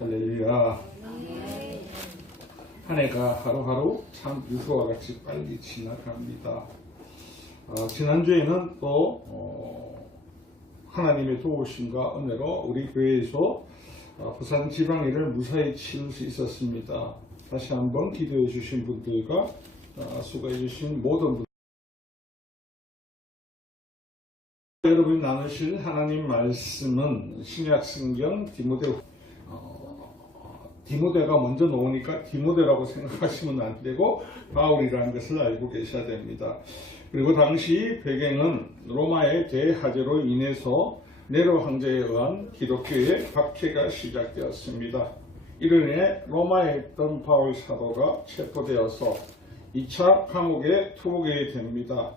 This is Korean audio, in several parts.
할렐루야. 한 해가 하루하루 참 유수와 같이 빨리 지나갑니다. 지난주에는 또 하나님의 도우심과 은혜로 우리 교회에서 부산 지방일을 무사히 치를 수 있었습니다. 다시 한번 기도해 주신 분들과 수고해 주신 모든 분들, 여러분이 나누실 하나님 말씀은 신약성경 디모데가 먼저 나오니까 디모데라고 생각하시면 안 되고 바울이라는 것을 알고 계셔야 됩니다. 그리고 당시 배경은 로마의 대화재로 인해서 네로 황제에 의한 기독교의 박해가 시작되었습니다. 이로 인해 로마에 있던 바울 사도가 체포되어서 2차 감옥에 투옥이 됩니다.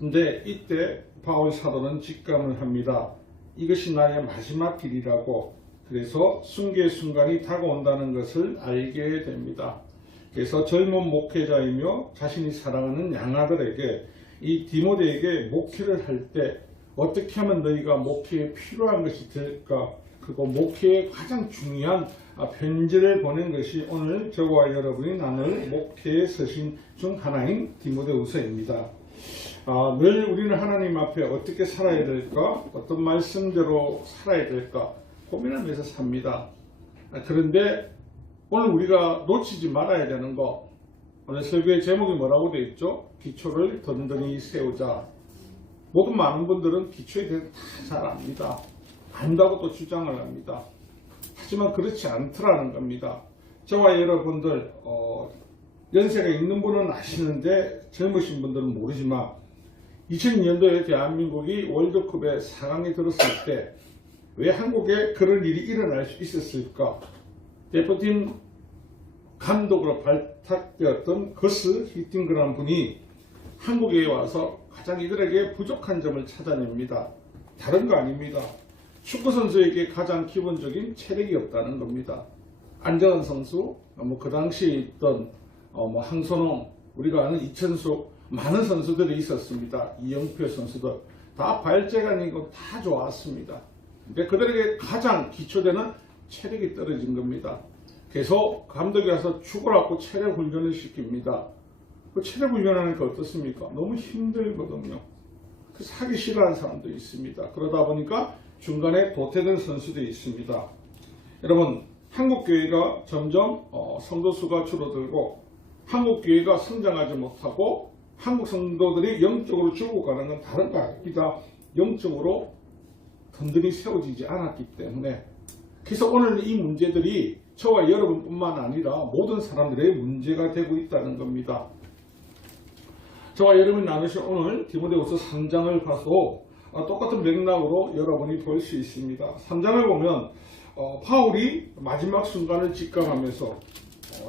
근데 이때 바울 사도는 직감을 합니다. 이것이 나의 마지막 길이라고. 그래서 순교의 순간이 다가온다는 것을 알게 됩니다. 그래서 젊은 목회자이며 자신이 사랑하는 양아들에게 이 디모데에게 목회를 할 때 어떻게 하면 너희가 목회에 필요한 것이 될까? 그리고 목회의 가장 중요한 편지를 보낸 것이 오늘 저와 여러분이 나눌 목회의 서신 중 하나인 디모데후서입니다. 늘 우리는 하나님 앞에 어떻게 살아야 될까? 어떤 말씀대로 살아야 될까? 고민하면서 삽니다. 그런데 오늘 우리가 놓치지 말아야 되는 거, 오늘 설교의 제목이 뭐라고 되어 있죠? 기초를 든든히 세우자. 모든 많은 분들은 기초에 대해서 다 잘 압니다. 안다고 또 주장을 합니다. 하지만 그렇지 않더라는 겁니다. 저와 여러분들 연세가 있는 분은 아시는데 젊으신 분들은 모르지만 2002년도에 대한민국이 월드컵에 4강에 들었을 때 왜 한국에 그런 일이 일어날 수 있었을까? 대표팀 감독으로 발탁되었던 거스 히팅그라는 분이 한국에 와서 가장 이들에게 부족한 점을 찾아냅니다. 다른 거 아닙니다. 축구선수에게 가장 기본적인 체력이 없다는 겁니다. 안정환 선수, 그 당시에 있던 황선홍, 우리가 아는 이천수, 많은 선수들이 있었습니다. 이영표 선수들 다 발재간이고 다 좋았습니다. 근데 그들에게 가장 기초되는 체력이 떨어진 겁니다. 그래서 감독이 와서 죽으라고 체력 훈련을 시킵니다. 그 체력 훈련하니까 어떻습니까? 너무 힘들거든요. 그래서 하기 싫어하는 사람도 있습니다. 그러다 보니까 중간에 도태된 선수들이 있습니다. 여러분, 한국교회가 점점 성도수가 줄어들고 한국교회가 성장하지 못하고 한국 성도들이 영적으로 죽어가는 건 다른 거 아닙니다. 영적으로 든든히 세워지지 않았기 때문에. 그래서 오늘 이 문제들이 저와 여러분뿐만 아니라 모든 사람들의 문제가 되고 있다는 겁니다. 저와 여러분이 나누신 오늘 디모데후서 3장을 봐서 똑같은 맥락으로 여러분이 볼 수 있습니다. 3장을 보면 바울이 마지막 순간을 직감하면서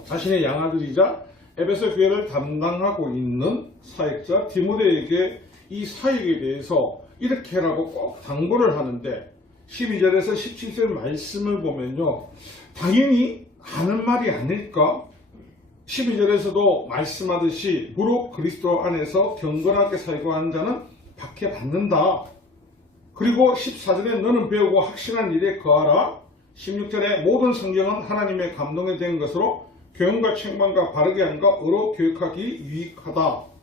자신의 양아들이자 에베소 교회를 담당하고 있는 사역자 디모데에게 이 사역에 대해서 이렇게 하라고 꼭 당부를 하는데 12절에서 17절 말씀을 보면요, 당연히 하는 말이 아닐까? 12절에서도 말씀하듯이 무릇 그리스도 안에서 경건하게 살고 하는 자는 박해받는다. 그리고 14절에 너는 배우고 확실한 일에 거하라. 16절에 모든 성경은 하나님의 감동에 된 것으로 교훈과 책망과 바르게 함과 의로 교육하기 유익하다.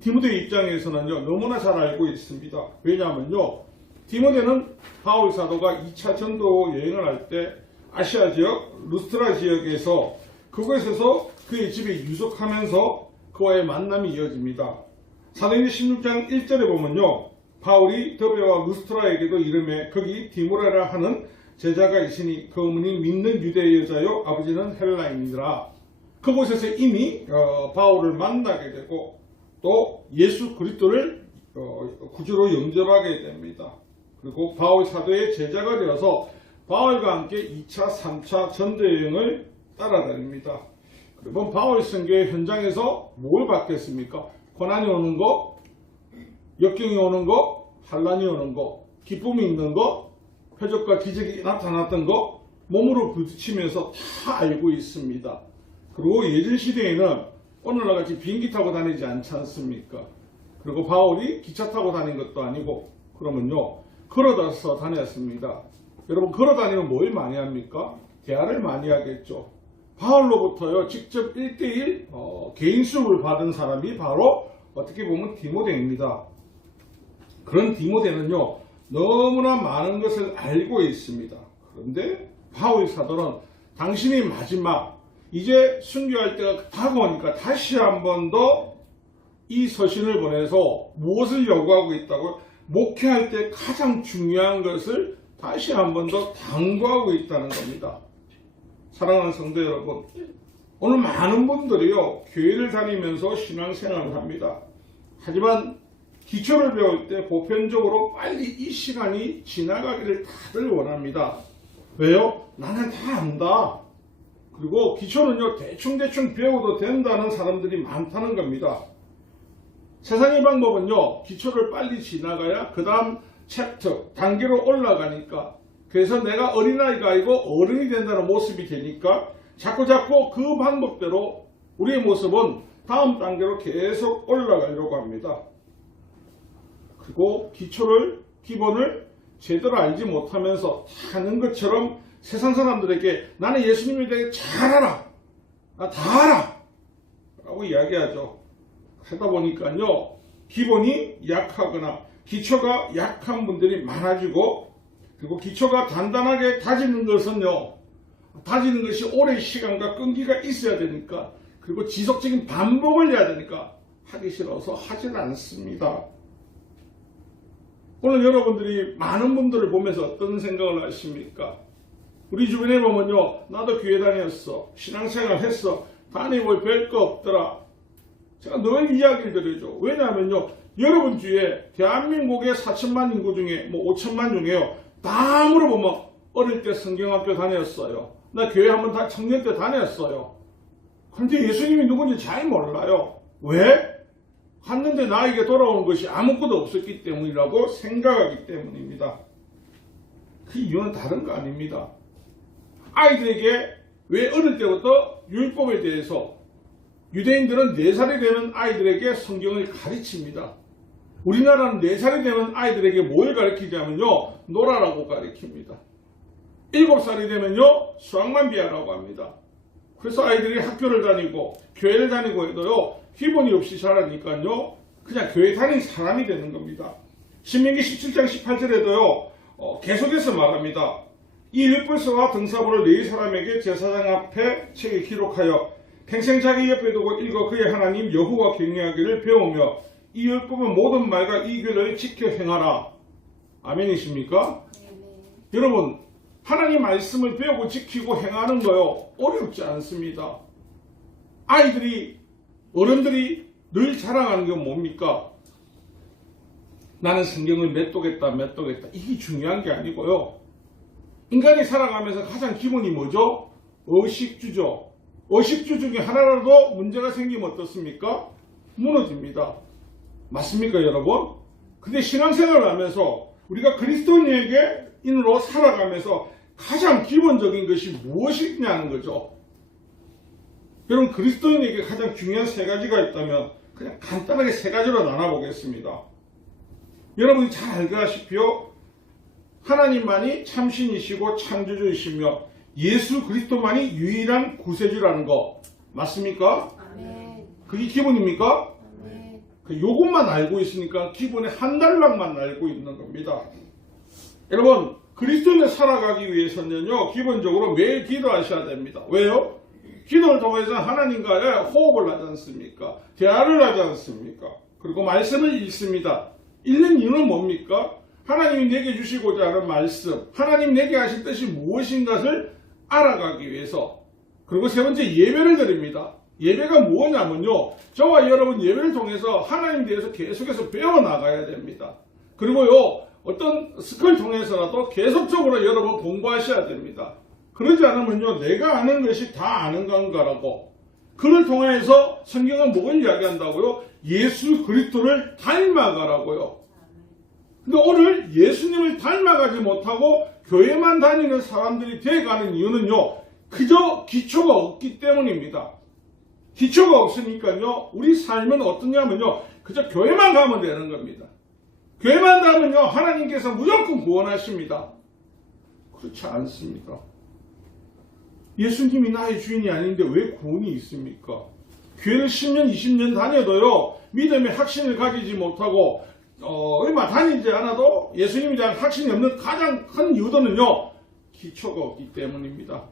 디모데 입장에서는요, 너무나 잘 알고 있습니다. 왜냐하면요, 디모데는 바울 사도가 2차 전도 여행을 할 때 아시아 지역, 루스트라 지역에서 그곳에서 그의 집에 유숙하면서 그와의 만남이 이어집니다. 사도행전 16장 1절에 보면요, 바울이 더베와 루스트라에게도 이름에 거기 디모레라 하는 제자가 있으니 그 어머니 믿는 유대 여자요 아버지는 헬라인이더라. 그곳에서 이미 바울을 만나게 되고 또 예수 그리스도를 구주로 영접하게 됩니다. 그리고 바울 사도의 제자가 되어서 바울과 함께 2차, 3차 전도여행을 따라다닙니다. 그리고 바울 선교의 현장에서 뭘 받겠습니까? 고난이 오는 거, 역경이 오는 거, 환난이 오는 거, 기쁨이 있는 거, 표적과 기적이 나타났던 거 몸으로 부딪히면서 다 알고 있습니다. 그리고 예전 시대에는 오늘날 같이 비행기 타고 다니지 않지 않습니까? 그리고 바울이 기차 타고 다닌 것도 아니고 그러면요 걸어다서 다녔습니다. 여러분 걸어다니면 뭘 많이 합니까? 대화를 많이 하겠죠. 바울로부터요 직접 1대1 개인 수업을 받은 사람이 바로 어떻게 보면 디모데입니다. 그런 디모데는요 너무나 많은 것을 알고 있습니다. 그런데 바울 사도는 당신이 마지막 이제 순교할 때가 다가오니까 다시 한 번 더 이 서신을 보내서 무엇을 요구하고 있다고? 목회할 때 가장 중요한 것을 다시 한 번 더 당부하고 있다는 겁니다. 사랑하는 성도 여러분, 오늘 많은 분들이요 교회를 다니면서 신앙생활을 합니다. 하지만 기초를 배울 때 보편적으로 빨리 이 시간이 지나가기를 다들 원합니다. 왜요? 나는 다 안다. 그리고 기초는요 대충대충 배워도 된다는 사람들이 많다는 겁니다. 세상의 방법은요 기초를 빨리 지나가야 그 다음 챕터 단계로 올라가니까, 그래서 내가 어린아이가 아니고 어른이 된다는 모습이 되니까 자꾸 그 방법대로 우리의 모습은 다음 단계로 계속 올라가려고 합니다. 그리고 기본을 제대로 알지 못하면서 하는 것처럼 세상 사람들에게 나는 예수님에 대해 잘 알아, 나 다 알아 라고 이야기하죠. 하다 보니까요 기본이 약하거나 기초가 약한 분들이 많아지고, 그리고 기초가 단단하게 다지는 것은요 다지는 것이 오랜 시간과 끈기가 있어야 되니까, 그리고 지속적인 반복을 해야 되니까 하기 싫어서 하질 않습니다. 오늘 여러분들이 많은 분들을 보면서 어떤 생각을 하십니까? 우리 주변에 보면요 나도 교회 다녔어, 신앙생활 했어, 다니고 별거 없더라. 제가 늘 이야기를 드리죠. 왜냐하면요 여러분 주위에 대한민국의 4천만 인구 중에 5천만 중에요 다 물어보면 어릴 때 성경학교 다녔어요, 나 교회 한번 다 청년 때 다녔어요. 그런데 예수님이 누군지 잘 몰라요. 왜? 갔는데 나에게 돌아오는 것이 아무것도 없었기 때문이라고 생각하기 때문입니다. 그 이유는 다른 거 아닙니다. 아이들에게 왜 어릴 때부터 율법에 대해서 유대인들은 4살이 되는 아이들에게 성경을 가르칩니다. 우리나라는 4살이 되는 아이들에게 뭘 가르치냐면요 놀아라고 가르칩니다. 7살이 되면요 수학만 배우라고 합니다. 그래서 아이들이 학교를 다니고 교회를 다니고 해도요 기본이 없이 자라니까요 그냥 교회 다닌 사람이 되는 겁니다. 신명기 17장 18절에도요 계속해서 말합니다. 이 율법서와 등사부를 네 사람에게 제사장 앞에 책에 기록하여 평생 자기 옆에 두고 읽어 그의 하나님 여호와 경외하기를 배우며 이 율법은 모든 말과 이 규례를 지켜 행하라. 아멘이십니까? 여러분 하나님 말씀을 배우고 지키고 행하는 거요 어렵지 않습니다. 아이들이 어른들이 늘 자랑하는 게 뭡니까? 나는 성경을 맺도겠다 이게 중요한 게 아니고요. 인간이 살아가면서 가장 기본이 뭐죠? 의식주죠. 의식주 중에 하나라도 문제가 생기면 어떻습니까? 무너집니다. 맞습니까 여러분? 근데 신앙생활을 하면서 우리가 그리스도인으로 살아가면서 가장 기본적인 것이 무엇이냐는 거죠. 여러분 그리스도인에게 가장 중요한 3가지가 있다면 그냥 간단하게 3가지로 나눠보겠습니다. 여러분이 잘 알다시피요 하나님만이 참신이시고 창조주이시며 예수 그리스도만이 유일한 구세주라는 거 맞습니까? 아멘. 그게 기본입니까? 아멘. 요것만 알고 있으니까 기본의 한 단락만 알고 있는 겁니다. 여러분 그리스도인을 살아가기 위해서는요 기본적으로 매일 기도하셔야 됩니다. 왜요? 기도를 통해서 하나님과의 호흡을 하지 않습니까? 대화를 하지 않습니까? 그리고 말씀을 읽습니다. 읽는 이유는 뭡니까? 하나님이 내게 주시고자 하는 말씀, 하나님 내게 하실 뜻이 무엇인가를 알아가기 위해서. 그리고 3번째 예배를 드립니다. 예배가 뭐냐면요 저와 여러분 예배를 통해서 하나님에 대해서 계속해서 배워나가야 됩니다. 그리고요 어떤 스크를 통해서라도 계속적으로 여러분 공부하셔야 됩니다. 그러지 않으면요 내가 아는 것이 다 아는 건가라고. 그를 통해서 성경은 뭘 이야기한다고요? 예수 그리스도를 닮아가라고요. 근데 오늘 예수님을 닮아가지 못하고 교회만 다니는 사람들이 되어가는 이유는요 그저 기초가 없기 때문입니다. 기초가 없으니까요 우리 삶은 어떠냐면요 그저 교회만 가면 되는 겁니다. 교회만 가면요 하나님께서 무조건 구원하십니다. 그렇지 않습니다. 예수님이 나의 주인이 아닌데 왜 구원이 있습니까? 교회를 10년, 20년 다녀도요, 믿음의 확신을 가지지 못하고, 얼마 다니지 않아도 예수님에 대한 확신이 없는 가장 큰 이유도는요, 기초가 없기 때문입니다.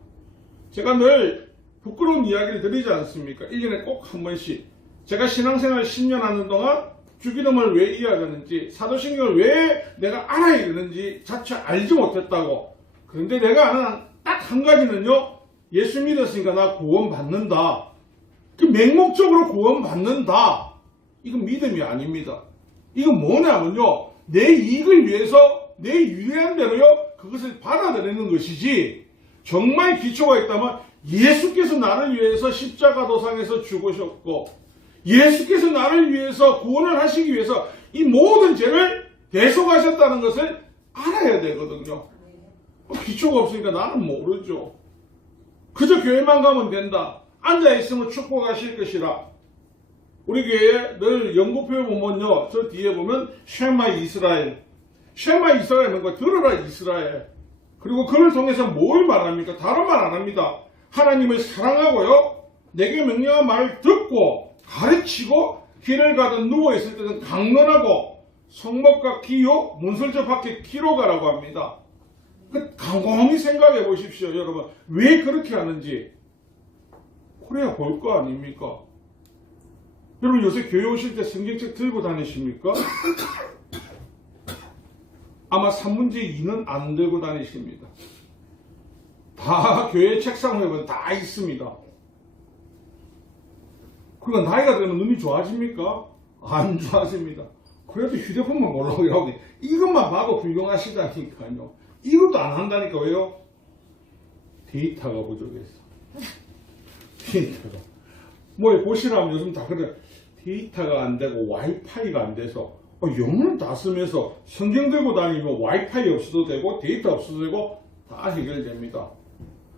제가 늘 부끄러운 이야기를 드리지 않습니까? 1년에 꼭 한 번씩. 제가 신앙생활 10년 하는 동안 주기도문을 왜 이해해야 되는지, 사도신경을 왜 내가 알아야 되는지 자체 알지 못했다고. 그런데 내가 아는 딱 한 가지는요, 예수 믿었으니까 나 구원받는다. 그 맹목적으로 구원받는다. 이건 믿음이 아닙니다. 이건 뭐냐면요, 내 이익을 위해서 내 유리한 대로요, 그것을 받아들이는 것이지, 정말 기초가 있다면 예수께서 나를 위해서 십자가 도상에서 죽으셨고, 예수께서 나를 위해서 구원을 하시기 위해서 이 모든 죄를 대속하셨다는 것을 알아야 되거든요. 기초가 없으니까 나는 모르죠. 그저 교회만 가면 된다. 앉아있으면 축복하실 것이라. 우리 교회에 늘 연구표에 보면요, 저 뒤에 보면 쉐마 이스라엘. 쉐마 이스라엘은 거 들어라 이스라엘. 그리고 그를 통해서 뭘 말합니까? 다른 말 안 합니다. 하나님을 사랑하고요, 내게 명령한 말을 듣고 가르치고, 길을 가든 누워있을 때는 강론하고, 성목과 기호, 문설주 밖에 기로 가라고 합니다. 곰곰이 생각해 보십시오, 여러분. 왜 그렇게 하는지. 그래야 볼 거 아닙니까? 여러분, 요새 교회 오실 때 성경책 들고 다니십니까? 아마 3문제 2는 안 들고 다니십니다. 다 교회 책상에 보면 다 있습니다. 그러니까 나이가 들면 눈이 좋아집니까? 안 좋아집니다. 그래도 휴대폰만 보려고 하고, 이것만 봐도 훌륭하시다니까요. 이것도 안 한다니까. 왜요? 데이터가 부족해서. 데이터가. 뭐 보시라면 요즘 다 그래. 데이터가 안 되고 와이파이가 안 돼서 영어는 다 쓰면서 성경 들고 다니면 와이파이 없어도 되고 데이터 없어도 되고 다 해결됩니다.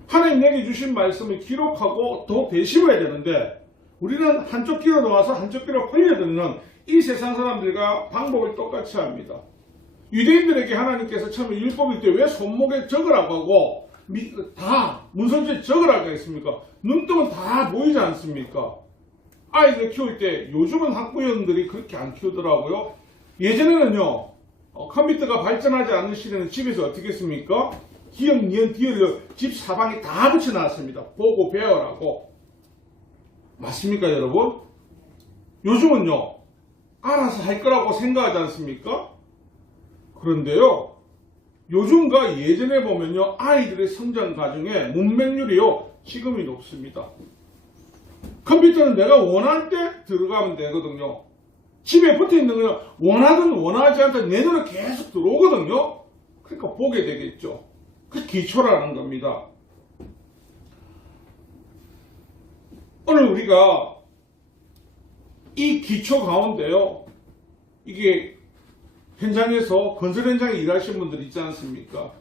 하나님 내게 주신 말씀을 기록하고 더 되씹어야 되는데, 우리는 한쪽 귀로 놓아서 한쪽 귀로 흘려듣는 이 세상 사람들과 방법을 똑같이 합니다. 유대인들에게 하나님께서 처음에 율법일 때 왜 손목에 적으라고 하고 다 문서지에 적으라고 했습니까? 눈뜨면 다 보이지 않습니까? 아이들 키울 때 요즘은 학부형들이 그렇게 안 키우더라고요. 예전에는요, 컴퓨터가 발전하지 않는 시대는 집에서 어떻게 했습니까? 기역, 니은, 디귿을 집 사방에 다 붙여놨습니다. 보고 배워라고. 맞습니까, 여러분? 요즘은요, 알아서 할 거라고 생각하지 않습니까? 그런데요, 요즘과 예전에 보면요, 아이들의 성장 과정에 문맹률이요, 지금이 높습니다. 컴퓨터는 내가 원할 때 들어가면 되거든요. 집에 붙어 있는 거는 원하든 원하지 않든 내 눈에 계속 들어오거든요. 그러니까 보게 되겠죠. 그 기초라는 겁니다. 오늘 우리가 이 기초 가운데요, 이게 현장에서 건설 현장에 일하시는 분들 있지 않습니까?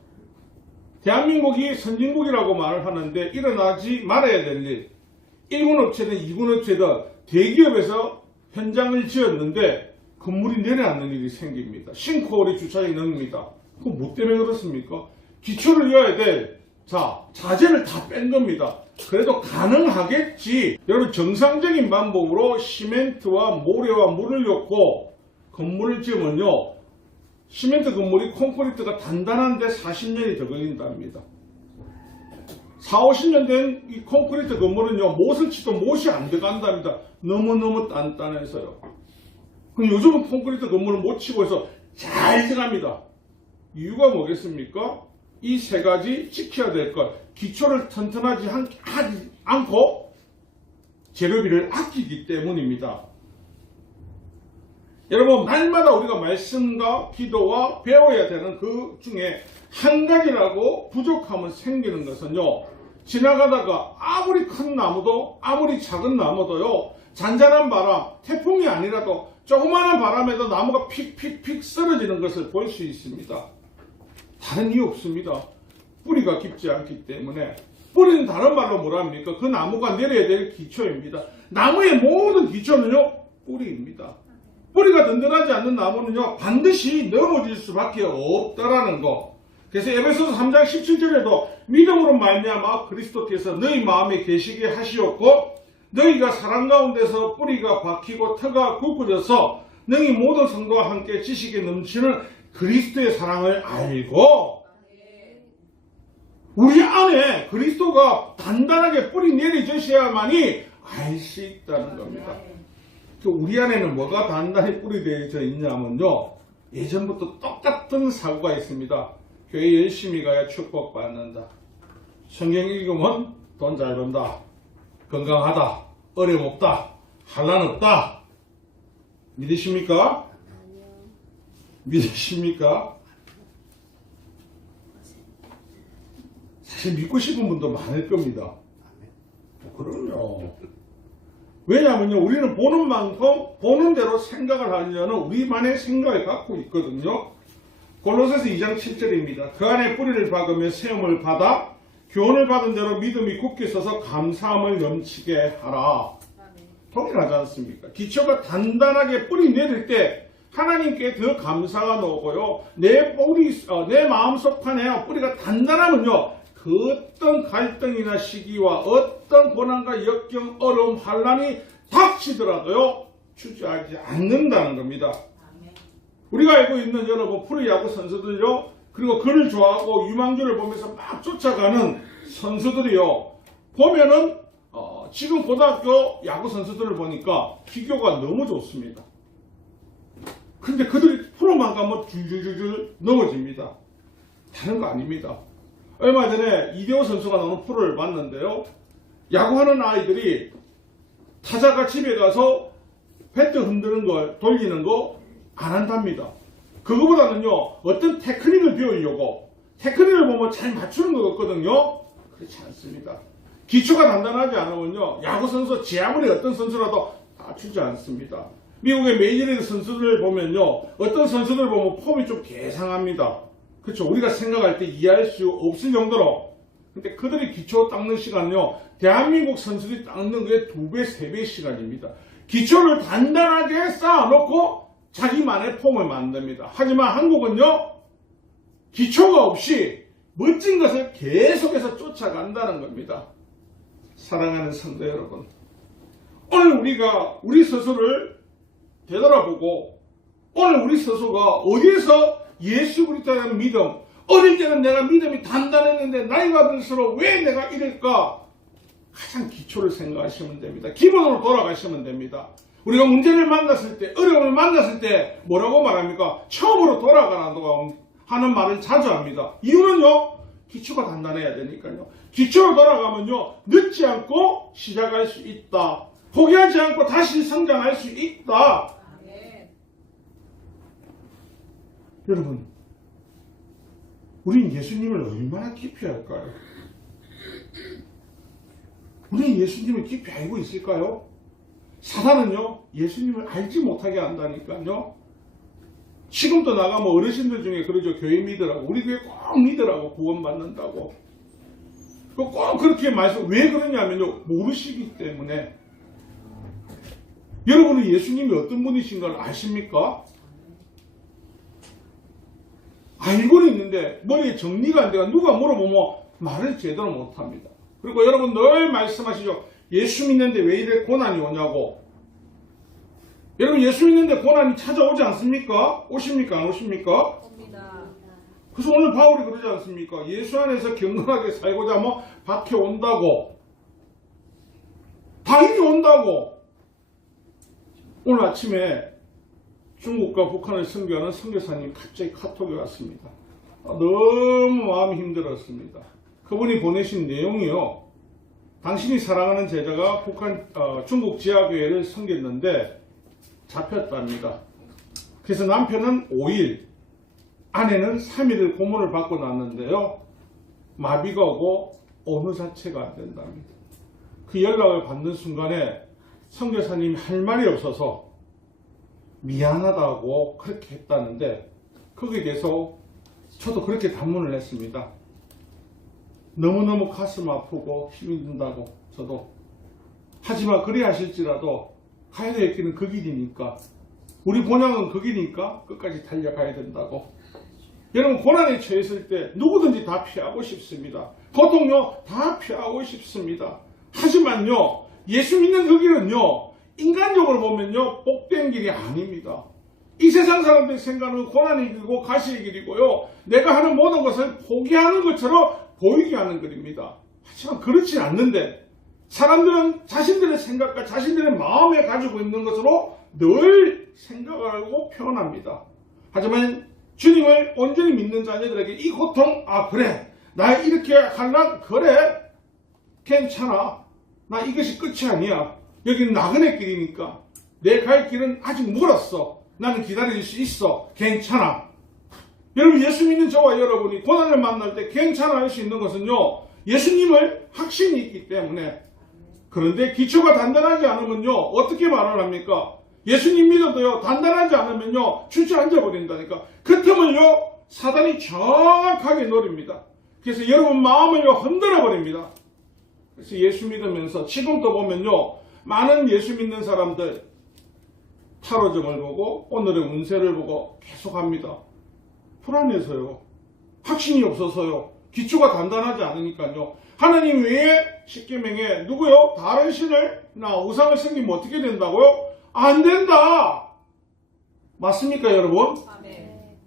대한민국이 선진국이라고 말을 하는데 일어나지 말아야 될 일, 1군 업체든 2군 업체든 대기업에서 현장을 지었는데 건물이 내려앉는 일이 생깁니다. 싱크홀이 주차장에 넣습니다. 그건 뭐 때문에 그렇습니까? 기초를 이어야 될 자재를 다 뺀 겁니다. 그래도 가능하겠지. 여러분, 정상적인 방법으로 시멘트와 모래와 물을 넣고 건물을 지으면요, 시멘트 건물이 콘크리트가 단단한데 40년이 더 걸린답니다. 40, 50년 된 이 콘크리트 건물은요, 못을 치도 못이 안 들어간답니다. 너무너무 단단해서요. 그럼 요즘은 콘크리트 건물을 못 치고 해서 잘 들어갑니다. 이유가 뭐겠습니까? 이 세 가지 지켜야 될 것. 기초를 튼튼하지 않고 재료비를 아끼기 때문입니다. 여러분, 날마다 우리가 말씀과 기도와 배워야 되는 그 중에 한 가지라고 부족함을 생기는 것은요, 지나가다가 아무리 큰 나무도 아무리 작은 나무도요, 잔잔한 바람, 태풍이 아니라도 조그마한 바람에도 나무가 픽픽픽 쓰러지는 것을 볼 수 있습니다. 다른 이유 없습니다. 뿌리가 깊지 않기 때문에. 뿌리는 다른 말로 뭐랍니까? 그 나무가 내려야 될 기초입니다. 나무의 모든 기초는요, 뿌리입니다. 뿌리가 든든하지 않는 나무는요, 반드시 넘어질 수밖에 없다라는 거. 그래서 에베소서 3장 17절에도 믿음으로 말미암아 그리스도께서 너희 마음에 계시게 하시었고 너희가 사랑 가운데서 뿌리가 박히고 터가 굳어져서 너희 모든 성도와 함께 지식에 넘치는 그리스도의 사랑을 알고 우리 안에 그리스도가 단단하게 뿌리 내려주셔야만이 알 수 있다는 겁니다. 우리 안에는 뭐가 단단히 뿌리되어 있냐면요. 예전부터 똑같은 사고가 있습니다. 교회 열심히 가야 축복받는다. 성경 읽으면 돈 잘 번다. 건강하다. 어려움 없다. 환난 없다. 믿으십니까? 믿으십니까? 사실 믿고 싶은 분도 많을 겁니다. 그럼요. 왜냐하면요, 우리는 보는 만큼 보는 대로 생각을 하려는 우리만의 생각을 갖고 있거든요. 골로새서 2장 7절입니다. 그 안에 뿌리를 박으며 세움을 받아 교훈을 받은 대로 믿음이 굳게 서서 감사함을 넘치게 하라. 동일하지 않습니까? 기초가 단단하게 뿌리 내릴 때 하나님께 더 감사가 나오고요. 내 마음속 안에 뿌리가 단단하면요. 그 어떤 갈등이나 시기와 어떤 고난과 역경, 어려움, 환난이 닥치더라도요. 주저하지 않는다는 겁니다. 우리가 알고 있는 여러분 프로야구 선수들요. 그리고 그를 좋아하고 유망주를 보면서 막 쫓아가는 선수들이요. 보면은 지금 고등학교 야구 선수들을 보니까 기교가 너무 좋습니다. 근데 그들이 프로만 가면 줄줄줄줄 넘어집니다. 다른 거 아닙니다. 얼마 전에 이대호 선수가 나오는 프로를 봤는데요. 야구하는 아이들이 타자가 집에 가서 배트 흔드는 걸, 돌리는 거 안 한답니다. 그거보다는요, 어떤 테크닉을 배우려고, 테크닉을 보면 잘 맞추는 것 같거든요. 그렇지 않습니다. 기초가 단단하지 않으면요, 야구선수, 지 아무리 어떤 선수라도 맞추지 않습니다. 미국의 메이저리그 선수들 보면요, 어떤 선수들 보면 폼이 좀 개상합니다. 그렇죠. 우리가 생각할 때 이해할 수 없을 정도로. 근데 그들이 기초 닦는 시간은요, 대한민국 선수들이 닦는 게 2배, 3배 시간입니다. 기초를 단단하게 쌓아놓고 자기만의 폼을 만듭니다. 하지만 한국은요, 기초가 없이 멋진 것을 계속해서 쫓아간다는 겁니다. 사랑하는 성도 여러분, 오늘 우리가 우리 스스로를 되돌아보고 오늘 우리 스스로가 어디에서 예수 그리스도에 대한 믿음, 어릴 때는 내가 믿음이 단단했는데 나이가 들수록 왜 내가 이럴까? 가장 기초를 생각하시면 됩니다. 기본으로 돌아가시면 됩니다. 우리가 문제를 만났을 때, 어려움을 만났을 때 뭐라고 말합니까? 처음으로 돌아가라고 하는 말을 자주 합니다. 이유는요, 기초가 단단해야 되니까요. 기초로 돌아가면요, 늦지 않고 시작할 수 있다. 포기하지 않고 다시 성장할 수 있다. 여러분, 우린 예수님을 얼마나 깊이 할까요? 우리는 예수님을 깊이 알고 있을까요? 사단은요, 예수님을 알지 못하게 한다니까요. 지금도 나가면 어르신들 중에 그러죠. 교회 믿으라고. 우리 교회 꼭 믿으라고 구원받는다고. 꼭 그렇게 말씀, 왜 그러냐면요, 모르시기 때문에. 여러분은 예수님이 어떤 분이신가를 아십니까? 알고는 있는데 머리에 정리가 안 돼가 누가 물어보면 말을 제대로 못합니다. 그리고 여러분 늘 말씀하시죠. 예수 믿는데 왜 이래 고난이 오냐고. 여러분 예수 믿는데 고난이 찾아오지 않습니까? 오십니까? 안 오십니까? 옵니다. 그래서 오늘 바울이 그러지 않습니까? 예수 안에서 경건하게 살고자 하면 박해 온다고. 당연히 온다고. 오늘 아침에 중국과 북한을 선교하는 선교사님 갑자기 카톡이 왔습니다. 너무 마음이 힘들었습니다. 그분이 보내신 내용이요. 당신이 사랑하는 제자가 중국 지하교회를 섬겼는데 잡혔답니다. 그래서 남편은 5일, 아내는 3일을 고문을 받고 났는데요. 마비가 오고 언어 자체가 안 된답니다. 그 연락을 받는 순간에 선교사님이 할 말이 없어서 미안하다고 그렇게 했다는데 거기에 대해서 저도 그렇게 단문을 했습니다. 너무너무 가슴 아프고 힘이 든다고 저도. 하지만 그리 하실지라도 가야 될 길은 그 길이니까 우리 본향은 그 길이니까 끝까지 달려가야 된다고. 여러분 고난에 처했을 때 누구든지 다 피하고 싶습니다. 고통요 다 피하고 싶습니다. 하지만요 예수 믿는 그 길은요 인간적으로 보면요 복된 길이 아닙니다. 이 세상 사람들이 생각하는 고난의 길이고 가시의 길이고요 내가 하는 모든 것을 포기하는 것처럼 보이게 하는 길입니다. 하지만 그렇지 않는데 사람들은 자신들의 생각과 자신들의 마음에 가지고 있는 것으로 늘 생각하고 표현합니다. 하지만 주님을 온전히 믿는 자녀들에게 이 고통, 그래 나 이렇게 할라 그래 괜찮아 나 이것이 끝이 아니야 여기는 나그네 길이니까 내 갈 길은 아직 멀었어 나는 기다릴 수 있어 괜찮아. 여러분 예수 믿는 저와 여러분이 고난을 만날 때 괜찮아 할 수 있는 것은요 예수님을 확신이 있기 때문에. 그런데 기초가 단단하지 않으면요 어떻게 말을 합니까? 예수님 믿어도요 단단하지 않으면요 주저앉아 버린다니까. 그 틈을요 사단이 정확하게 노립니다. 그래서 여러분 마음을요 흔들어 버립니다. 그래서 예수 믿으면서 지금도 보면요 많은 예수 믿는 사람들 타로점을 보고 오늘의 운세를 보고 계속합니다. 불안해서요. 확신이 없어서요. 기초가 단단하지 않으니까요. 하나님 외에 십계명에 누구요? 다른 신을 나 우상을 섬기면 어떻게 된다고요? 안 된다. 맞습니까 여러분? 네.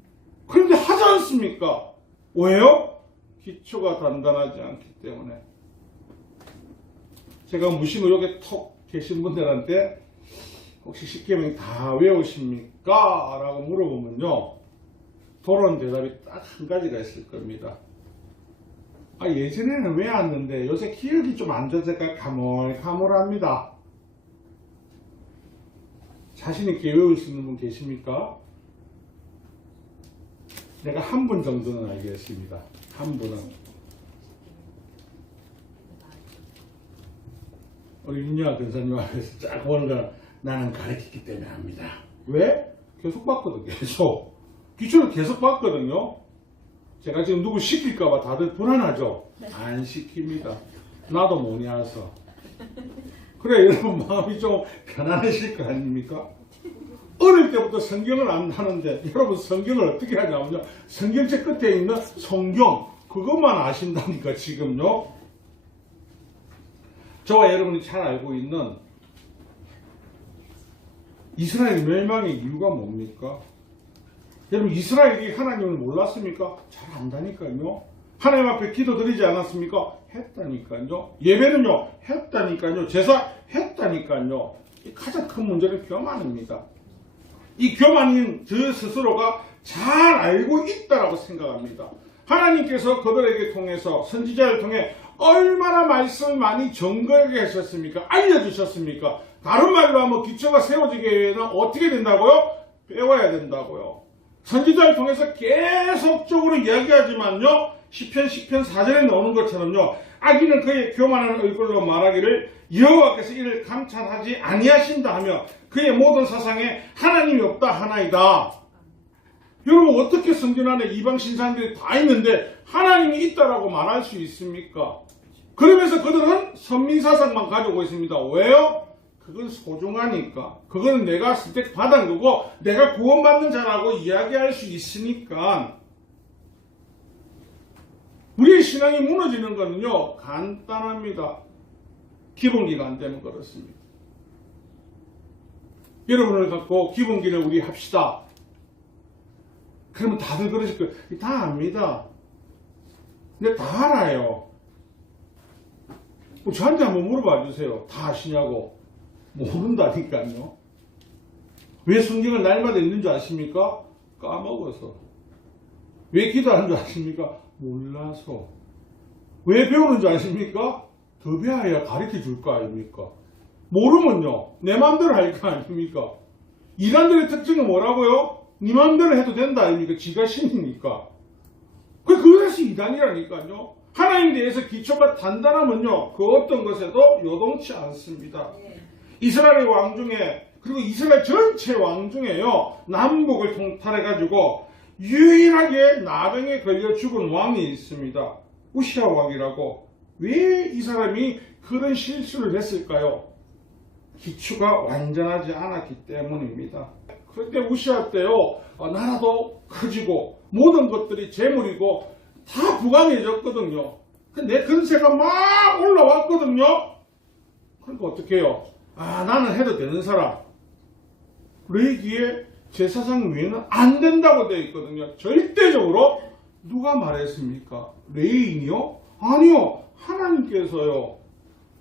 그런데 하지 않습니까? 왜요? 기초가 단단하지 않기 때문에. 제가 무신의욕에 톡 계신 분들한테 혹시 십계명 다 외우십니까? 라고 물어보면요 돌아온 대답이 딱 한 가지가 있을 겁니다. 예전에는 외웠는데 요새 기억이 좀 안 좋으니까 가물가물합니다. 자신 있게 외울 수 있는 분 계십니까? 내가 한 분 정도는 알겠습니다. 한 분은 우리 윤영아 근사님 앞에서 쫙 보는 거 나는 가르치기 때문에 합니다. 왜? 계속 봤거든. 계속 기초를 계속 봤거든요. 제가 지금 누구 시킬까봐 다들 불안하죠? 안 시킵니다. 나도 뭐니 알아서. 그래 여러분 마음이 좀 편안하실 거 아닙니까? 어릴 때부터 성경을 안 하는데 여러분 성경을 어떻게 하냐면요 성경책 끝에 있는 성경 그것만 아신다니까 지금요. 저와 여러분이 잘 알고 있는 이스라엘 멸망의 이유가 뭡니까? 여러분 이스라엘이 하나님을 몰랐습니까? 잘 안다니까요. 하나님 앞에 기도드리지 않았습니까? 했다니까요. 예배는요 했다니까요. 제사 했다니까요. 가장 큰 문제는 교만입니다. 이 교만인 저 스스로가 잘 알고 있다라고 생각합니다. 하나님께서 그들에게 통해서 선지자를 통해 얼마나 말씀을 많이 정거하게 하셨습니까? 알려주셨습니까? 다른 말로 하면 기초가 세워지기에는 어떻게 된다고요? 배워야 된다고요. 선지자를 통해서 계속적으로 이야기하지만요 시편 4절에 나오는 것처럼요 악인은 그의 교만한 얼굴로 말하기를 여호와께서 이를 감찰하지 아니하신다 하며 그의 모든 사상에 하나님이 없다 하나이다. 여러분 어떻게 성경 안에 이방 신상들이 다 있는데 하나님이 있다라고 말할 수 있습니까? 그러면서 그들은 선민사상만 가지고 있습니다. 왜요? 그건 소중하니까. 그건 내가 선택 받은 거고 내가 구원받는 자라고 이야기할 수 있으니까. 우리의 신앙이 무너지는 거는요 간단합니다. 기본기가 안 되면 그렇습니다. 여러분을 갖고 기본기를 우리 합시다. 그러면 다들 그러실 거예요. 다 압니다. 근데 다 알아요. 저한테 한번 물어봐 주세요. 다 아시냐고. 모른다니까요. 왜 성경을 날마다 읽는 줄 아십니까? 까먹어서. 왜 기도하는 줄 아십니까? 몰라서. 왜 배우는 줄 아십니까? 더 배워야 가르쳐 줄 거 아닙니까? 모르면요 내 마음대로 할 거 아닙니까? 이단들의 특징은 뭐라고요? 네 마음대로 해도 된다 아닙니까? 지가 신이니까. 그래서 이단이라니까요. 하나님에 대해서 기초가 단단하면요 그 어떤 것에도 요동치 않습니다. 이스라엘 왕 중에 그리고 이스라엘 전체 왕 중에요 남북을 통탈해가지고 유일하게 나병에 걸려 죽은 왕이 있습니다. 우시아 왕이라고. 왜 이 사람이 그런 실수를 했을까요? 기초가 완전하지 않았기 때문입니다. 그때 우시아 때요, 나라도 커지고 모든 것들이 재물이고 다 부강해졌거든요. 내 근세가 막 올라왔거든요. 그러니까 어떻게 해요? 나는 해도 되는 사람. 레위기에 제사장 위에는 안 된다고 되어 있거든요. 절대적으로. 누가 말했습니까? 레위인이요? 아니요. 하나님께서요.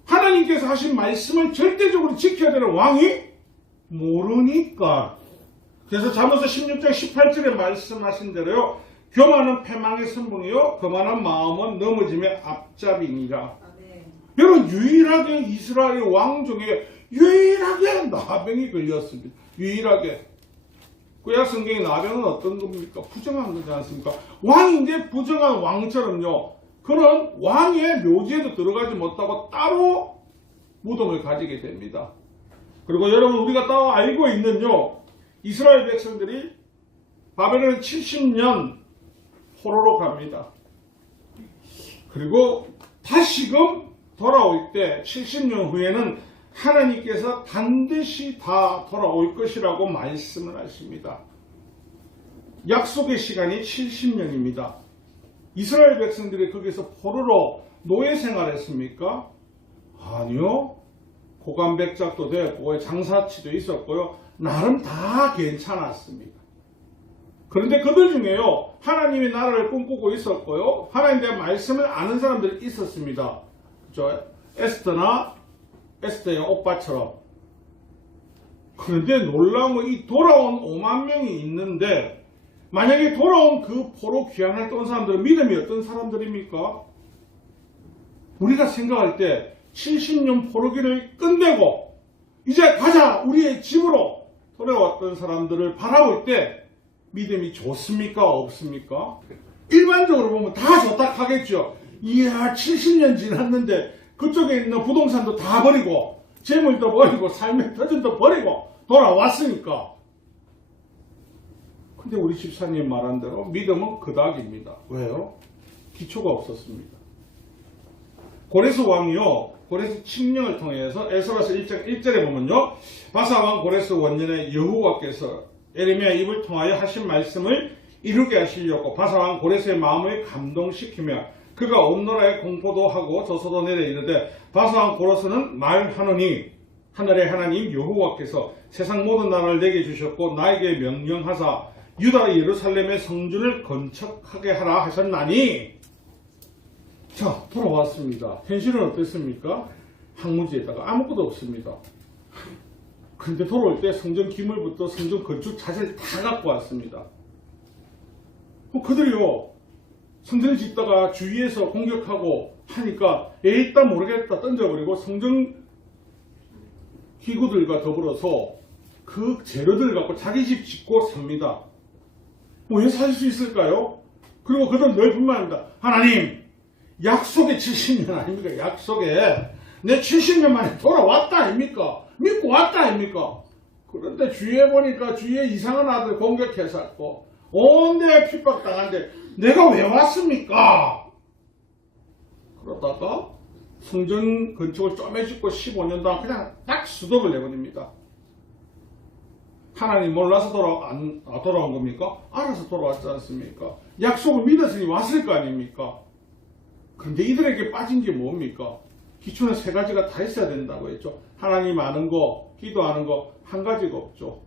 하나님께서 하신 말씀을 절대적으로 지켜야 되는 왕이 모르니까. 그래서 잠언서 16장 18절에 말씀하신 대로요. 교만은 패망의 선봉이요. 거만한 마음은 넘어짐의 앞잡이니라. 여러분, 유일하게 이스라엘 왕 중에 유일하게 나병이 걸렸습니다. 유일하게. 구약 성경의 나병은 어떤 겁니까? 부정한 거지 않습니까? 왕인데 부정한 왕처럼요. 그런 왕의 묘지에도 들어가지 못하고 따로 무덤을 가지게 됩니다. 그리고 여러분, 우리가 다 알고 있는요. 이스라엘 백성들이 바벨론 70년 포로로 갑니다. 그리고 다시금 돌아올 때 70년 후에는 하나님께서 반드시 다 돌아올 것이라고 말씀을 하십니다. 약속의 시간이 70년입니다. 이스라엘 백성들이 거기서 포로로 노예 생활했습니까? 아니요. 고관백작도 되고 장사치도 있었고요. 나름 다 괜찮았습니다. 그런데 그들 중에요. 하나님의 나라를 꿈꾸고 있었고요. 하나님에 대한 말씀을 아는 사람들이 있었습니다. 에스더의 오빠처럼. 그런데 놀라운 건 이 돌아온 5만 명이 있는데 만약에 돌아온 그 포로 귀환할 때 온 사람들은 믿음이 어떤 사람들입니까? 우리가 생각할 때 70년 포로기를 끝내고 이제 가자 우리의 집으로 돌아왔던 사람들을 바라볼 때 믿음이 좋습니까? 없습니까? 일반적으로 보면 다 좋다 하겠죠. 이야 70년 지났는데 그쪽에 있는 부동산도 다 버리고 재물도 버리고 삶의 터전도 버리고 돌아왔으니까. 근데 우리 집사님 말한 대로 믿음은 그닥입니다. 왜요? 기초가 없었습니다. 고레스 왕이요. 고레스 칙령을 통해서 에스라서 1장 1절에 보면요. 바사왕 고레스 원년에 여호와께서 에레미야 입을 통하여 하신 말씀을 이루게 하시려고 바사왕 고레스의 마음을 감동시키며 그가 온 나라에 공포도 하고 저서도 내려 이르되 바사왕 고레스는 말하노니 하늘의 하나님 여호와께서 세상 모든 나라를 내게 주셨고 나에게 명령하사 유다 예루살렘의 성전을 건축하게 하라 하셨나니. 자, 돌아왔습니다. 현실은 어땠습니까? 항무지에다가 아무것도 없습니다. 그런데 돌아올 때 성전 기물부터 성전 건축 자재를 다 갖고 왔습니다. 그들이요, 성전을 짓다가 주위에서 공격하고 하니까 일단 모르겠다 던져버리고 성전 기구들과 더불어서 그 재료들을 갖고 자기 집 짓고 삽니다. 왜 살 수 있을까요? 그리고 그들은 늘 불만합니다. 하나님, 약속의 70년 아닙니까? 약속에 내 70년 만에 돌아왔다 아닙니까? 믿고 왔다 아닙니까? 그런데 주위에 보니까 주위에 이상한 아들 공격해서 온 데 핍박당한데 내가 왜 왔습니까? 그러다가 성전 건축을 쪼매짓고 15년 동안 그냥 딱 수독을 내버립니다. 하나님 몰라서 돌아온 겁니까? 알아서 돌아왔지 않습니까? 약속을 믿었으니 왔을 거 아닙니까? 그런데 이들에게 빠진 게 뭡니까? 기초는 세 가지가 다 있어야 된다고 했죠. 하나님 아는 거, 기도하는 거 한 가지가 없죠.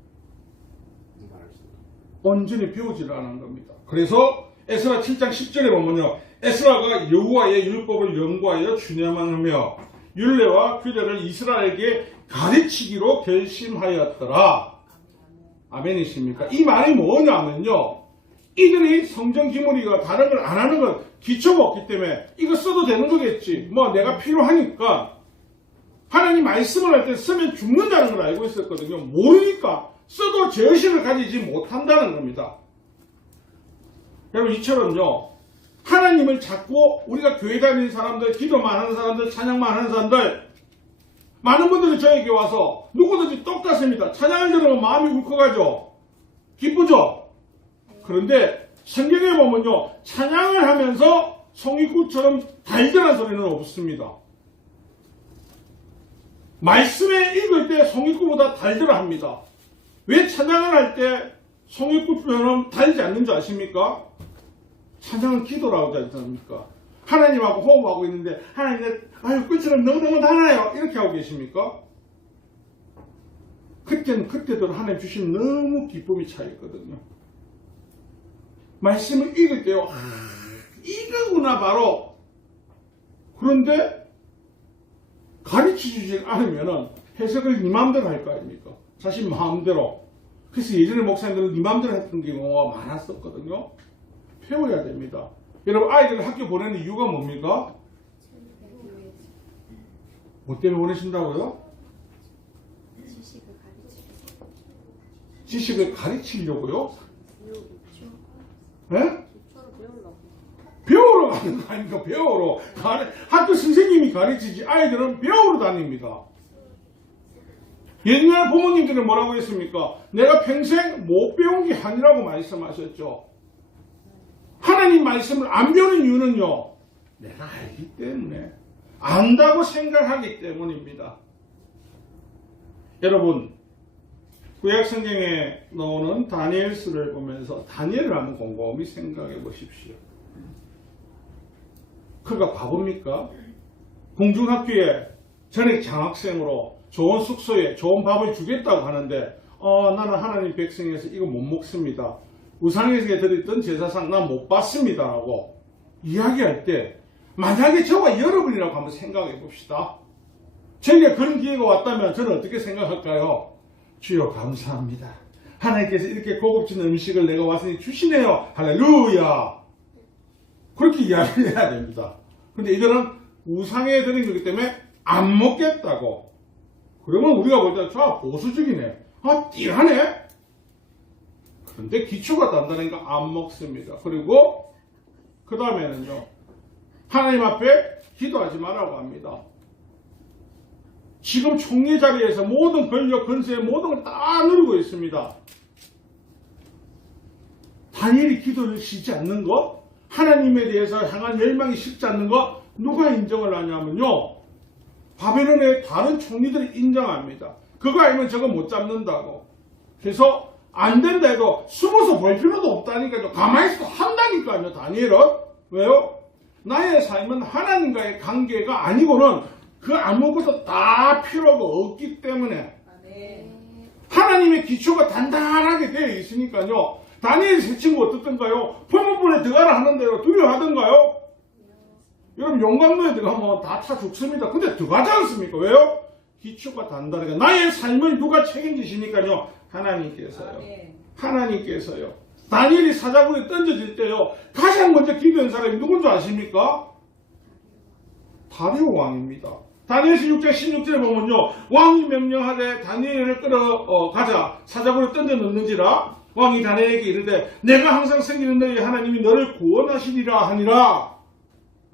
온전히 배우지를 않은 겁니다. 그래서 에스라 7장 10절에 보면요. 에스라가 여호와의 율법을 연구하여 준념하며 율례와 규례를 이스라엘에게 가르치기로 결심하였더라. 아멘이십니까? 이 말이 뭐냐면요. 이들이 성전 기물이가 다른 걸 안 하는 건 기초가 없기 때문에 이거 써도 되는 거겠지. 뭐 내가 필요하니까. 하나님 말씀을 할 때 쓰면 죽는다는 걸 알고 있었거든요. 모르니까 써도 제의식을 가지지 못한다는 겁니다. 여러분 이처럼요. 하나님을 자꾸 우리가 교회 다니는 사람들, 기도만 하는 사람들, 찬양만 하는 사람들 많은 분들이 저에게 와서 누구든지 똑같습니다. 찬양을 들으면 마음이 울컥하죠. 기쁘죠. 그런데 성경에 보면요. 찬양을 하면서 송이구처럼 달달한 소리는 없습니다. 말씀에 읽을 때 송이구보다 달달합니다. 왜 찬양을 할 때 송이꽃처럼 달지 않는 줄 아십니까? 찬양은 기도라고 하지 않습니까? 하나님하고 호흡하고 있는데 하나님 아유 꽃처럼 너무너무 달아요 이렇게 하고 계십니까? 그때는 그때대로 하나님 주신 너무 기쁨이 차있거든요. 말씀을 읽을 때요. 이거구나 바로. 그런데 가르쳐주지 않으면 해석을 네 마음대로 할 거 아닙니까? 자신 마음대로. 그래서 예전에 목사님들은 네 마음대로 했던 경우가 많았었거든요. 배워야 됩니다. 여러분 아이들을 학교 보내는 이유가 뭡니까? 뭐 때문에 보내신다고요? 지식을 가르치려고요? 네? 배우러 가는 거 아닙니까? 배우러. 학교 선생님이 가르치지 아이들은 배우러 다닙니다. 옛날 부모님들은 뭐라고 했습니까? 내가 평생 못 배운 게 아니라고 말씀하셨죠. 하나님 말씀을 안 배우는 이유는요. 내가 알기 때문에. 안다고 생각하기 때문입니다. 여러분 구약 성경에 나오는 다니엘서를 보면서 다니엘을 한번 곰곰이 생각해 보십시오. 그가 바보입니까? 공중학교에 전액 장학생으로 좋은 숙소에 좋은 밥을 주겠다고 하는데 나는 하나님 백성에서 이거 못 먹습니다. 우상에게 드렸던 제사상 난 못 받습니다 라고 이야기할 때 만약에 저와 여러분이라고 한번 생각해 봅시다. 저에게 그런 기회가 왔다면 저는 어떻게 생각할까요? 주여 감사합니다. 하나님께서 이렇게 고급진 음식을 내가 왔으니 주시네요. 할렐루야. 그렇게 이야기를 해야 됩니다. 근데 이들은 우상에 드린 거기 때문에 안 먹겠다고. 그러면 우리가 볼 때 저 보수적이네. 띠하네. 그런데 기초가 단단하니까 안 먹습니다. 그리고 그 다음에는요. 하나님 앞에 기도하지 말라고 합니다. 지금 총리 자리에서 모든 권력, 권세, 모든 걸 다 누리고 있습니다. 다니엘이 기도를 쉬지 않는 것, 하나님에 대해서 향한 열망이 식지 않는 것, 누가 인정을 하냐면요. 바벨론의 다른 총리들이 인정합니다. 그거 알면 저거 못 잡는다고. 그래서 안 된다 해도 숨어서 볼 필요도 없다니까요. 가만히 있어도 한다니까요. 다니엘은. 왜요? 나의 삶은 하나님과의 관계가 아니고는 그 아무것도 다 필요가 없기 때문에 하나님의 기초가 단단하게 되어 있으니까요. 다니엘 세 친구 어떻던가요? 포문문에 들어가라 하는 대로 두려워하던가요? 여러분 용광로에 들어가면 다 타 죽습니다. 근데 들어가지 않습니까? 왜요? 기초가 단단하게 나의 삶을 누가 책임지시니까요? 하나님께서요. 하나님께서요. 다니엘이 사자굴에 던져질 때요. 가장 먼저 기도한 사람이 누군지 아십니까? 다리오 왕입니다. 다니엘서 6장 16절에 보면요. 왕이 명령하되 다니엘을 끌어가자 사자굴에 던져 넣는지라 왕이 다니엘에게 이르되 내가 항상 섬기는 너희 하나님이 너를 구원하시리라 하니라.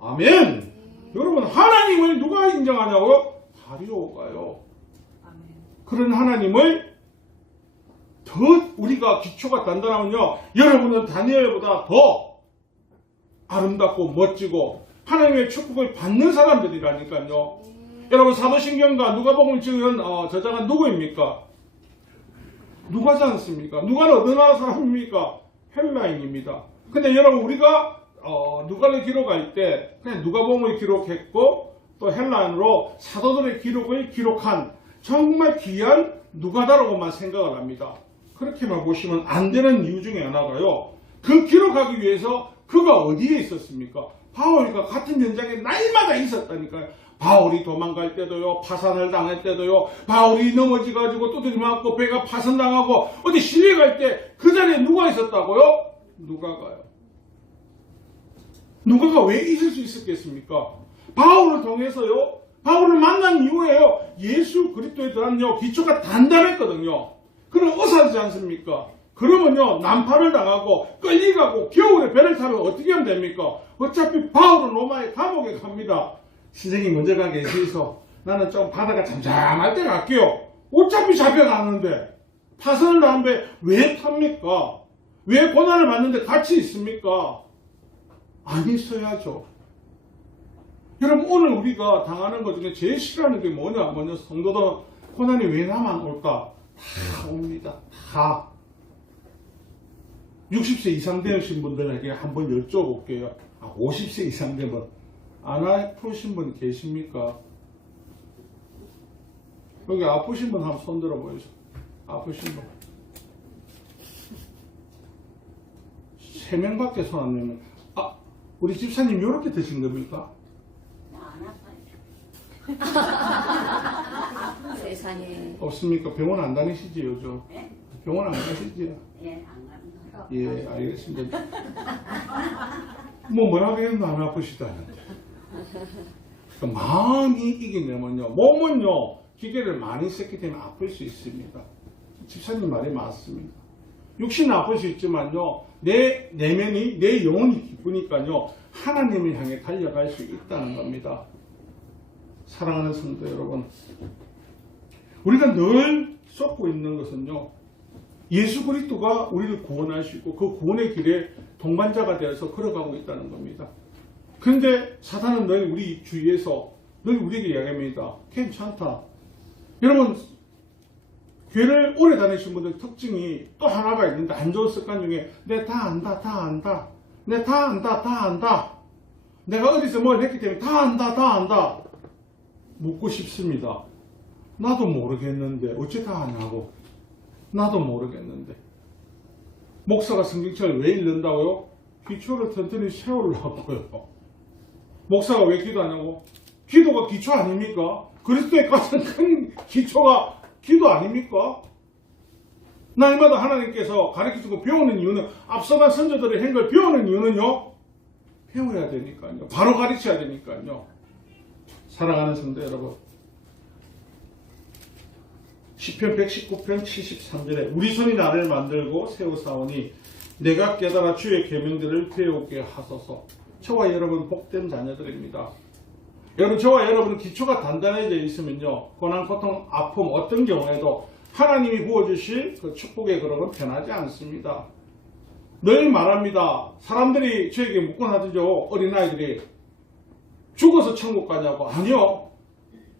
아멘. 여러분 하나님을 누가 인정하냐고요? 다리오가요. 그런 하나님을 더 우리가 기초가 단단하면요. 여러분은 다니엘보다 더 아름답고 멋지고 하나님의 축복을 받는 사람들이라니까요. 여러분 사도신경과 누가복음 찍은 저자가 누구입니까? 누가지 않습니까? 누가는 어느 나라 사람입니까? 헬라인입니다. 근데 여러분 우리가 누가를 기록할 때 그냥 누가복음을 기록했고 또 헬라인으로 사도들의 기록을 기록한 정말 귀한 누가다라고만 생각을 합니다. 그렇게만 보시면 안 되는 이유 중에 하나가요. 그 기록하기 위해서 그가 어디에 있었습니까? 바울과 같은 현장에 날마다 있었다니까요. 바울이 도망갈 때도요, 파산을 당할 때도요, 바울이 넘어져가지고 두드려 맞고 배가 파산당하고 어디 시위에 갈 때 그 자리에 누가 있었다고요? 누가가요. 누가가 왜 있을 수 있었겠습니까? 바울을 통해서요, 바울을 만난 이후에요, 예수 그리스도에 대한요, 기초가 단단했거든요. 그럼 어사하지 않습니까? 그러면요, 난파를 당하고 끌려가고 겨울에 배를 타면 어떻게 하면 됩니까? 어차피 바울은 로마의 감옥에 갑니다. 선생님 먼저 가 계시소. 나는 좀 바다가 잠잠할 때 갈게요. 어차피 잡혀가는데 파선을 당한데 왜 탑니까? 왜 고난을 받는데 같이 있습니까? 안 있어야죠. 여러분 오늘 우리가 당하는 것 중에 제일 싫어하는 게 뭐냐? 성도들 고난이 왜 나만 올까? 다 옵니다. 다. 60세 이상 되신 분들에게 한번 여쭤볼게요. 50세 이상 되면 안 아프신 분 계십니까? 여기 아프신 분 한번 손 들어 보여줘. 아프신 분. 3명밖에 손 안 내면. 우리 집사님 이렇게 드신 겁니까? 안 아파요. 세상에. 없습니까? 병원 안 다니시지 요즘? 예? 병원 안 가시지? 예, 안 갑니다. 예, 알겠습니다. 뭐라고 해도 안 아프시다는데. 그러니까 마음이 이기려면요, 몸은요, 기계를 많이 썼기 때문에 아플 수 있습니다. 집사님 말이 맞습니다. 육신은 아플 수 있지만요, 내 내면이, 내 영혼이 기쁘니까요, 하나님을 향해 달려갈 수 있다는 겁니다. 사랑하는 성도 여러분, 우리가 늘 쏟고 있는 것은요, 예수 그리스도가 우리를 구원하시고 그 구원의 길에 동반자가 되어서 걸어가고 있다는 겁니다. 그런데 사단은 늘 우리 주위에서 늘 우리에게 이야기합니다. 괜찮다. 여러분, 교회를 오래 다니신 분들 특징이 또 하나가 있는데, 안 좋은 습관 중에 내 다 안다, 다 안다. 내 다 안다, 다 안다. 내가 어디서 뭘 했기 때문에 다 안다, 다 안다. 묻고 싶습니다. 나도 모르겠는데 어째 다 아냐고. 나도 모르겠는데. 목사가 성경책을 왜 읽는다고요? 기초를 튼튼히 세우려고요. 목사가 왜 기도하냐고? 기도가 기초 아닙니까? 그리스도의 가장 큰 기초가 기도 아닙니까? 날마다 하나님께서 가르치고 배우는 이유는, 앞서간 선조들의 행을 배우는 이유는요, 배워야 되니까요. 바로 가르쳐야 되니까요. 사랑하는 성도 여러분, 시편 119편 73절에 우리 손이 나를 만들고 세우사오니 내가 깨달아 주의 계명들을 배우게 하소서. 저와 여러분 복된 자녀들입니다. 여러분, 저와 여러분은 기초가 단단해져 있으면요, 고난, 고통, 아픔 어떤 경우에도 하나님이 부어주실 그 축복의 그릇은 변하지 않습니다. 늘 말합니다. 사람들이 저에게 묻곤 하죠. 어린아이들이 죽어서 천국 가냐고. 아니요.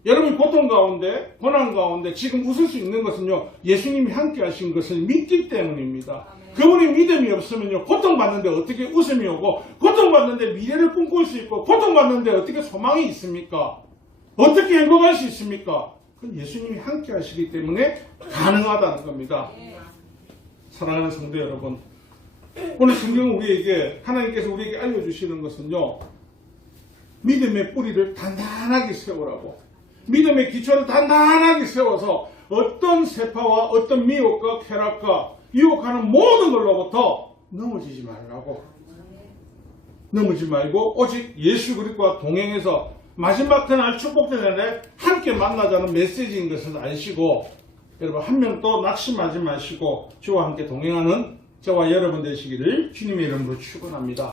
여러분이 고통 가운데, 고난 가운데 지금 웃을 수 있는 것은요, 예수님이 함께 하신 것을 믿기 때문입니다. 그분이 믿음이 없으면요, 고통받는데 어떻게 웃음이 오고, 고통받는데 미래를 꿈꿀 수 있고, 고통받는데 어떻게 소망이 있습니까? 어떻게 행복할 수 있습니까? 그건 예수님이 함께 하시기 때문에 가능하다는 겁니다. 사랑하는 성도 여러분, 오늘 성경은 우리에게, 하나님께서 우리에게 알려주시는 것은요, 믿음의 뿌리를 단단하게 세우라고, 믿음의 기초를 단단하게 세워서 어떤 세파와 어떤 미혹과 쾌락과 유혹하는 모든 걸로부터 넘어지지 말라고. 넘어지지 말고 오직 예수 그리스도와 동행해서 마지막 그날 축복된 날에 함께 만나자는 메시지인 것을 아시고, 여러분 한 명도 낙심하지 마시고 주와 함께 동행하는 저와 여러분 되시기를 주님의 이름으로 축원합니다.